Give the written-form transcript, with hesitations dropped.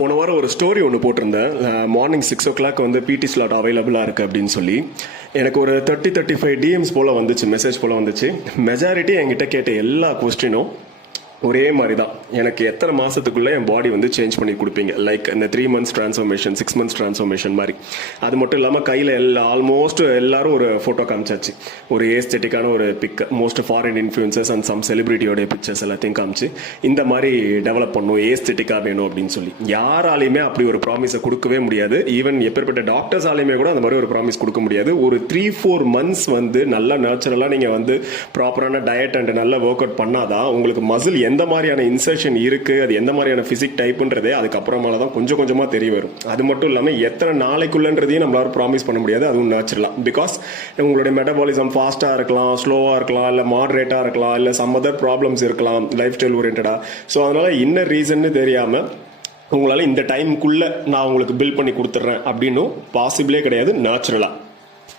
போன வாரம் ஒரு ஸ்டோரி ஒன்று போட்டிருந்தேன். மார்னிங் 6 o'clock வந்து பிடி ஸ்லாட் அவைலபிளாக இருக்குது அப்படின்னு சொல்லி எனக்கு ஒரு 35 டிஎம்ஸ் போல் வந்துச்சு, மெசேஜ் போல் வந்துச்சு. மெஜாரிட்டி என்கிட்ட கேட்ட எல்லா கொஸ்டினும் ஒரே மாதிரி தான். எனக்கு எத்தனை மாதத்துக்குள்ளே என் பாடி வந்து சேஞ்ச் பண்ணி கொடுப்பீங்க, லைக் இந்த 3 months ட்ரான்ஸ்ஃபர்மேஷன், 6 months ட்ரான்ஸ்ஃபர்மேஷன் மாதிரி. அது மட்டும் இல்லாமல் கையில் ஆல்மோஸ்ட் எல்லாரும் ஒரு ஃபோட்டோ காமிச்சாச்சு, ஒரு ஏஸ்தெட்டிக்கான ஒரு pic, most foreign influencers and some செலிபிரிட்டியோட பிக்சர்ஸ் எல்லாத்தையும் காமிச்சு இந்த மாதிரி டெவலப் பண்ணும், ஏஸ்தெட்டிக்காக வேணும் அப்படின்னு சொல்லி. யாராலையுமே அப்படி ஒரு ப்ராமிஸை கொடுக்கவே முடியாது. ஈவன் எப்பேற்பட்ட டாக்டர்ஸாலையுமே கூட அந்த மாதிரி ஒரு ப்ராமிஸ் கொடுக்க முடியாது. ஒரு 3-4 months வந்து நல்லா நேச்சுரலாக நீங்கள் வந்து ப்ராப்பரான டயட் அண்ட் நல்ல ஒர்க் அவுட் பண்ணாதான் உங்களுக்கு மசில் எந்த மாதிரியான இன்சர்ஷன் இருக்கு, அது எந்த மாதிரியான பிசிக் டைப்ன்றதே அதுக்கப்புறமால தான் கொஞ்சம் கொஞ்சமா தெரிய வரும். அது மட்டும் இல்லாமல் எத்தனை நாளைக்குள்ளன்றதையும் நம்மளால ப்ராமிஸ் பண்ண முடியாது, அதுவும் நேச்சுரலா. பிகாஸ் உங்களுடைய மெட்டபாலிசம் ஃபாஸ்டா இருக்கலாம், ஸ்லோவா இருக்கலாம், இல்ல மாடரேட்டா இருக்கலாம், இல்ல சம் அதர் ப்ராப்ளம்ஸ் இருக்கலாம் லைஃப் ஸ்டைல் ஓரியன்டா. ஸோ அதனால இன்னர் ரீசன்னு தெரியாம உங்களால இந்த டைமுக்குள்ள நான் உங்களுக்கு பில் பண்ணி கொடுத்துட்றேன் அப்படின்னு பாசிபிளே கிடையாது நேச்சுரலா.